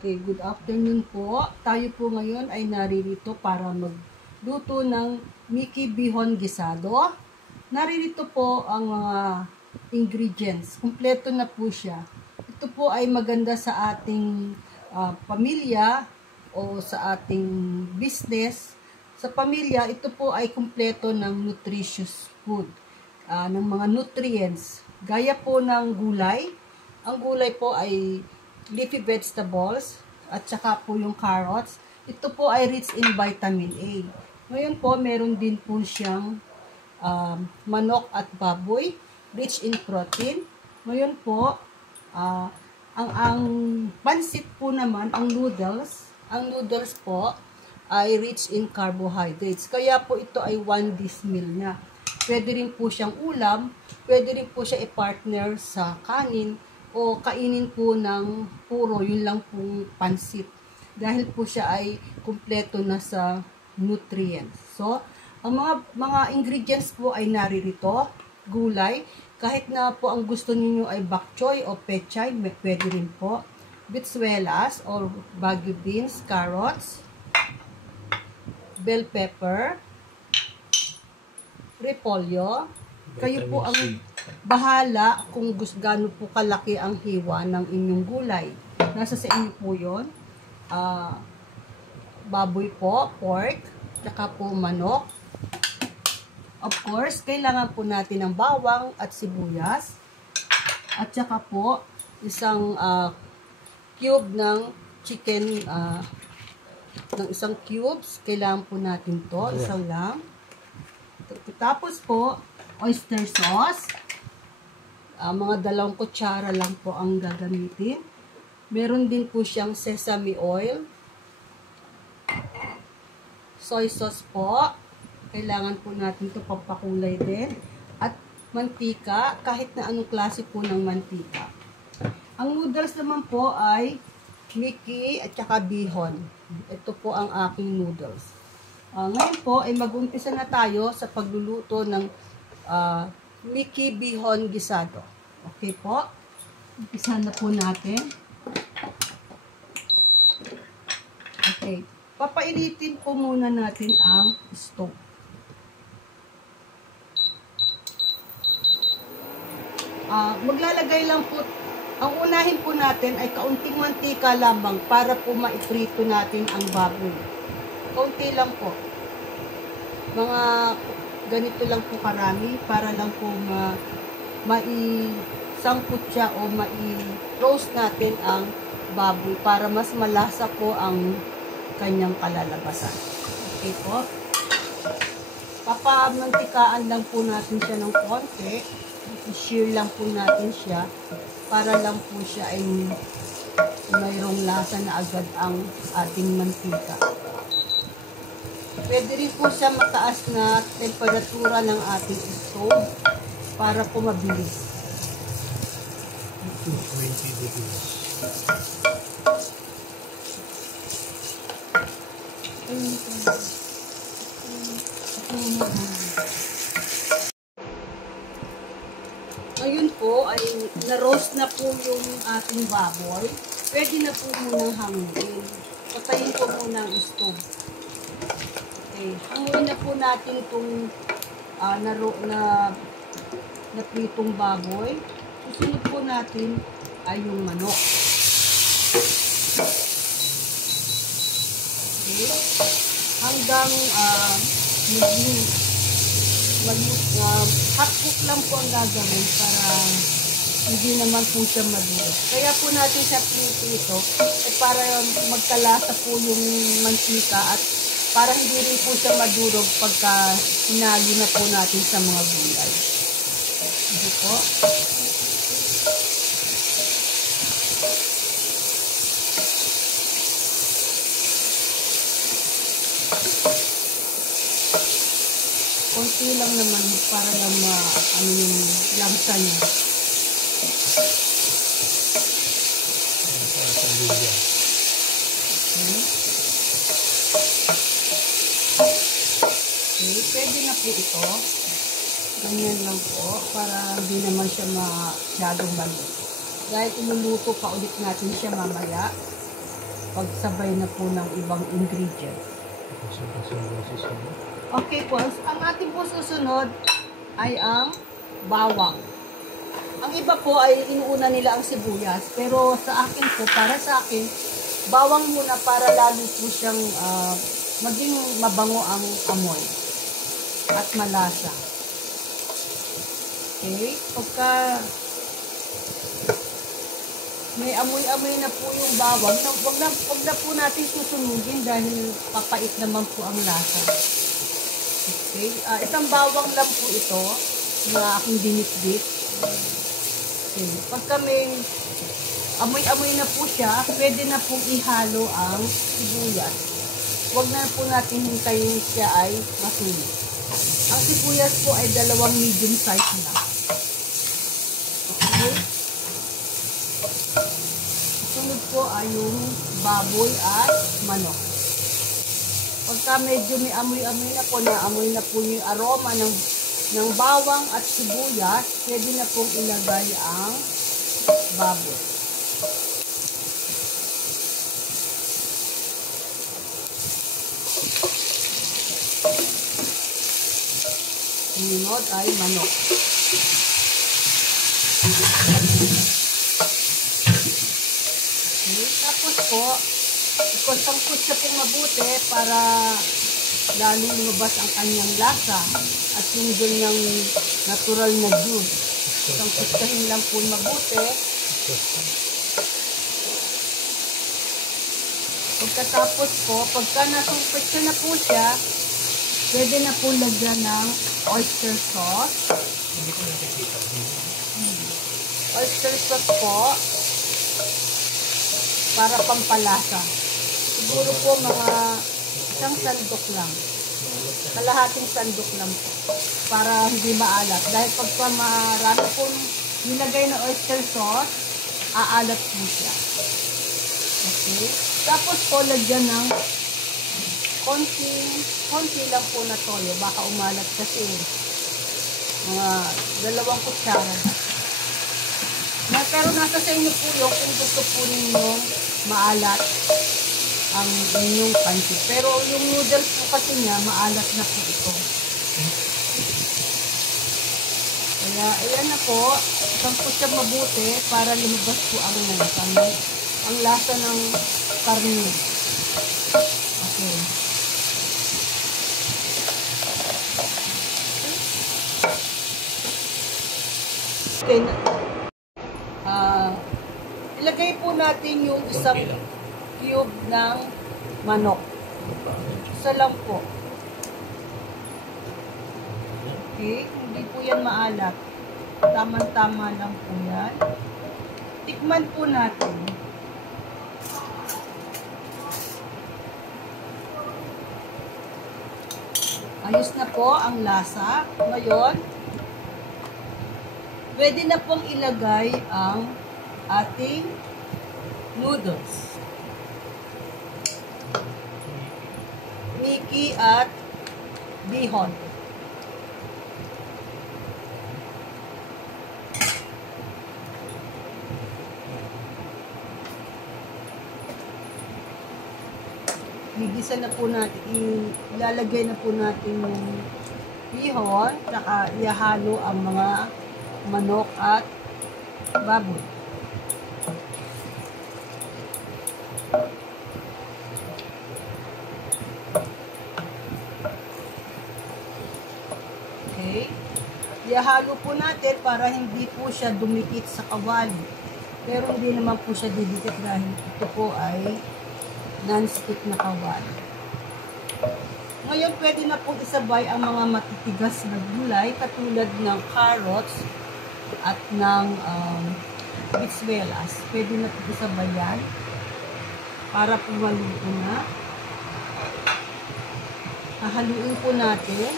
Okay, good afternoon po. Tayo po ngayon ay naririto para magluto ng Mickey Bihon Gisado. Naririto po ang mga ingredients. Kumpleto na po siya. Ito po ay maganda sa ating pamilya o sa ating business. Sa pamilya, ito po ay kumpleto ng nutritious food, ng mga nutrients. Gaya po ng gulay. Ang gulay po ay leafy vegetables at saka po yung carrots. Ito po ay rich in vitamin A. Ngayon po, meron din po siyang manok at baboy, rich in protein. Ngayon po, ang pansit po naman, ang noodles po ay rich in carbohydrates. Kaya po ito ay 1 dish meal na. Pwede rin po siyang ulam, pwede rin po siya i-partner sa kanin, o kainin po ng puro, yun lang pong pansit. Dahil po siya ay kumpleto na sa nutrients. So, ang mga ingredients po ay naririto. Gulay, kahit na po ang gusto niyo ay bok choy o pechay, pwede rin po. Bitsuelas or bagu beans, carrots, bell pepper, repolyo. Kayo po ang bahala kung gaano po kalaki ang hiwa ng inyong gulay. Nasa sa inyo po yun. Baboy po, pork, tsaka po manok. Of course, kailangan po natin ng bawang at sibuyas. At tsaka po, isang cube ng chicken, ng isang cubes. Kailangan po natin to, isang lang. Tapos po, oyster sauce. Mga 2 kutsara lang po ang gagamitin. Meron din po siyang sesame oil. Soy sauce po. Kailangan po natin ito pampakulay din. At mantika, kahit na anong klase po ng mantika. Ang noodles naman po ay Mickey at saka Bihon. Ito po ang aking noodles. Ngayon po ay mag-umpisa na tayo sa pagluluto ng Mickey Bihon Gisado. Okay po. Umpisa na po natin. Okay. Papainitin po muna natin ang stove. Maglalagay lang po, ang unahin po natin ay kaunting mantika lamang para po maiprito natin ang baboy. Kaunti lang po. Mga ganito lang po karami para lang po mai-sangkot siya o mai-roast natin ang baboy para mas malasa po ang kanyang kalalabasan. Okay po. Papamantikaan lang po natin siya ng konti. I-shear lang po natin siya para lang po siya ay mayroong lasa na agad ang ating mantika. Pwede rin po siya mataas na temperatura ng ating stove para po mabilis. 220 degrees. Ngayon po ay na-roast na po yung ating baboy. Pwede na po munang hanguin. Patayin po muna ang stove. Okay, hanguin na po natin itong na pritong baboy. Susunod po natin ay yung manok. Okay. Hanggang hot cook lang po ang gagawin para hindi naman po siya madurog. Kaya po natin siya pinipito para magkalasa po yung mantika at para hindi rin po siya madurog pagka hinalo na po natin sa mga gulay. Hindi po. Konti lang naman para lang ano yung lamsa niya. Okay, pwede na po ito. Ganyan lang po para hindi naman siya masyadong maluto. Dahil iluluto pa ulit natin siya mamaya. pagsabay na po ng ibang ingredients. Okay po, ang ating po susunod ay ang bawang. Ang iba po ay inuuna nila ang sibuyas, pero sa akin po, para sa akin, bawang muna para lalo po siyang maging mabango ang amoy at malasa. Okay, pagka may amoy-amoy na po yung bawang, wag na po natin susunugin dahil papait naman po ang lasa. Okay, isang bawang lang po ito na aking dinitbit. Okay, pagka may amoy-amoy na po siya, pwede na pong ihalo ang sibuyas. Huwag na po natin hintayin siya ay masunog. Ang sibuyas po ay 2 medium size na. Okay. Sunod po ay yung baboy at manok. Pagka medyo may amoy-amoy na po, naamoy na po yung aroma ng bawang at sibuyas, pwede na pong ilagay ang baboy. Sunod ay manok. Okay. Tapos po, ikonsangkot siya pong mabuti para lalo lumabas ang kanyang lasa at yung ganyang natural na juice. Sangkutsahin lang po mabuti. Pagkatapos po, pagka nasungkot siya na po siya, pwede na po lagyan ng oyster sauce. Oyster sauce po para pampalasa. Siguro po mga isang sandok lang. Kalahating sandok lang po. Para hindi maalat. Dahil pagka marami pong nilagay na oyster sauce, aalat po siya. Okay. Tapos po lagyan ng konti lang po na toyo. Baka umalat kasi mga 2 kutsara. Pero nasa sa inyo po yung kung gusto po ninyong maalat ang inyong pancit. Pero yung noodles po kasi niya, maalat na po ito. Kaya, ayan na po. Sangkot siya mabuti para lumabas po ang lasa ng karne. Okay. Okay. Ilagay po natin yung isang cube ng manok. Isa lang po. Okay, hindi po yan maalat. Tama-tama lang po yan. Tikman po natin. Ayos na po ang lasa. Ngayon, pwede na pong ilagay ang ating noodles. Mickey at bihon. Gigisa na po natin, ilalagay na po natin yung bihon, saka ihalo ang mga manok at baboy. Okay. Ihalo po natin para hindi po siya dumikit sa kawali. Pero hindi naman po siya didikit dahil ito po ay non-stick na kawali. Ngayon, pwede na pong isabay ang mga matitigas na gulay katulad ng carrots at ng bitzwelas. Pwede na pong isabay yan para po maluto na. Hahaluin po natin.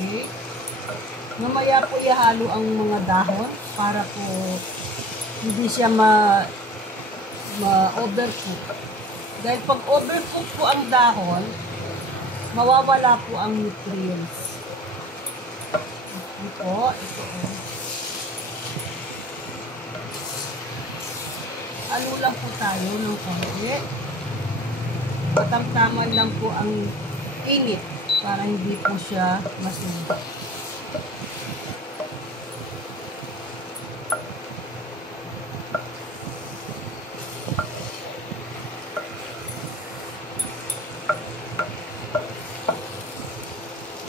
Okay. Mamaya po ihalo ang mga dahon para po hindi siya ma-overcook. Dahil pag overcook po ang dahon, mawawala po ang nutrients. Ito. Halo lang po tayo ng konti. Patamtaman lang po ang init para hindi po siya masunog.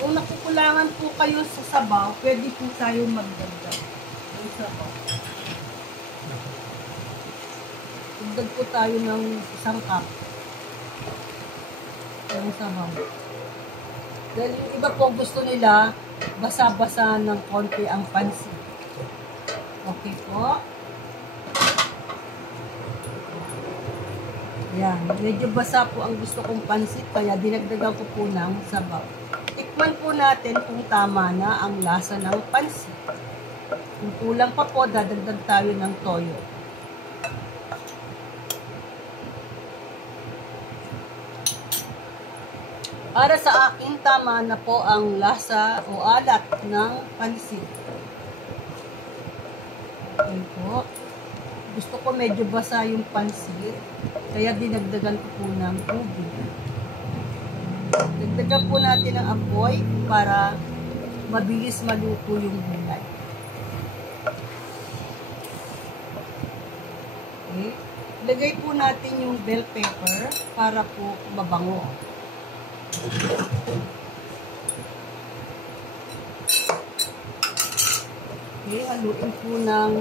Kung nakukulangan po kayo sa sabaw, pwede po tayo magdagdag ng sabaw. Dagdag po tayo ng 1 cup ng sabaw. Dahil yung iba po gusto nila, basa-basa ng konti ang pansit. Okay po. Yan. Medyo basa po ang gusto kong pansit, kaya dinagdagan ko po ng sabaw. Tikman po natin kung tama na ang lasa ng pansit. Kung kulang pa po, dadagdag tayo ng toyo. Para sa akin, tama na po ang lasa o alat ng pansit. Okay po. Gusto ko medyo basa yung pansit, kaya dinagdagan ko po ng tubig. Dagdagan po natin ang apoy para mabilis maluto yung gulay. Okay. Lagay po natin yung bell pepper para po mabango. Okay, haluin po ng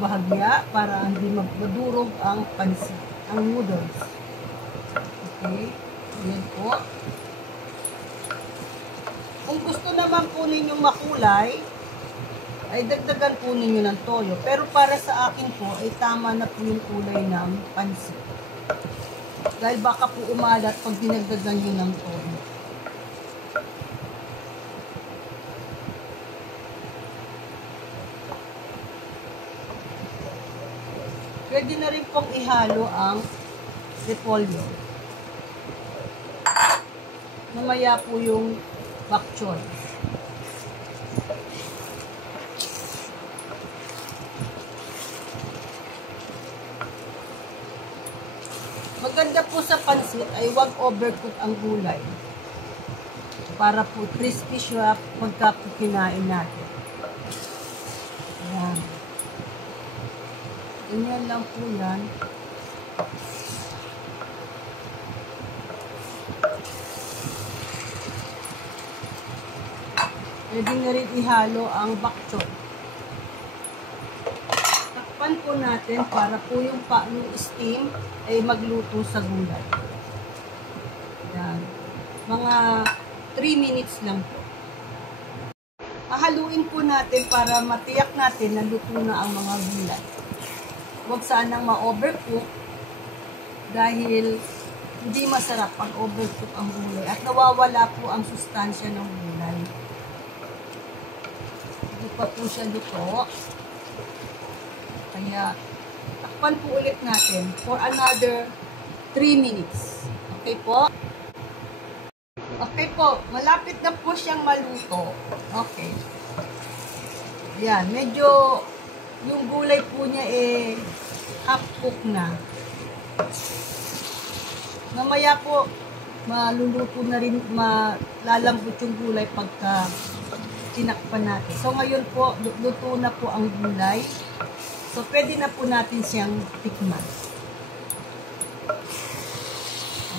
bahagya para hindi madurog ang pansit, ang noodles. Okay, yan po. Kung gusto naman po ninyong makulay, ay dagdagan po ninyo ng toyo. Pero para sa akin po, ay tama na po yung kulay ng pansit. Dahil baka po umalat pag dinagdagan nyo ng toyo. Pwede na rin pong ihalo ang repolyo. Mamaya po yung bok choy. Maganda po sa pansit ay huwag overcook ang gulay. Para po crispy siya pagka kinain natin. Ayan. Ganyan lang po yan. Pwede na rin ihalo ang bok choy. Takpan po natin para po yung steam ay magluto sa gulay. Yan. Mga 3 minutes lang po. Haluin po natin para matiyak natin na luto na ang mga gulay. Huwag sanang ma-overcook dahil hindi masarap pag overcook ang gulay at nawawala po ang sustansya ng gulay. Hindi pa po siya luto. Kaya takpan po ulit natin for another 3 minutes. Okay po? Okay po. Malapit na po siyang maluto. Okay. Yan. Medyo yung gulay po niya half cook na. Mamaya po maluluto na rin, malalambot yung gulay pagka tinakpan natin. So ngayon po luto na po ang gulay. So pwede na po natin siyang tikman.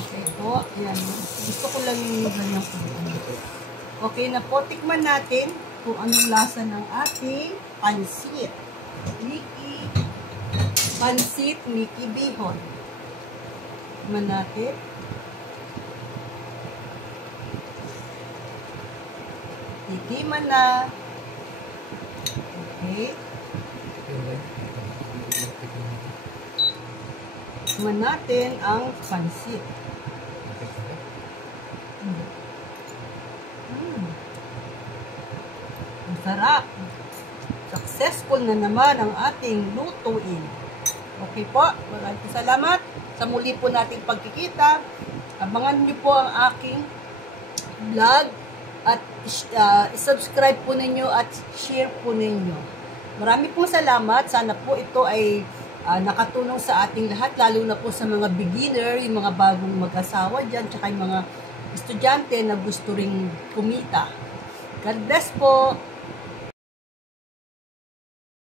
Okay po. Yan. Gusto ko lang yung ganyan po. Okay na po. Tikman natin kung anong lasa ng ating pansit. Pansit Mickey Bihon. Tikman natin. Tikiman na. Okay. Tikman natin ang pansit. Masarap. Successful na naman ang ating lutuin. Okay po. Maraming salamat sa muli po nating pagkikita. Abangan niyo po ang aking vlog at subscribe po ninyo at share po ninyo. Marami pong salamat. Sana po ito ay nakatulong sa ating lahat, lalo na po sa mga beginner, yung mga bagong mag-asawa dyan, tsaka yung mga estudyante na gusto ring kumita. God bless po!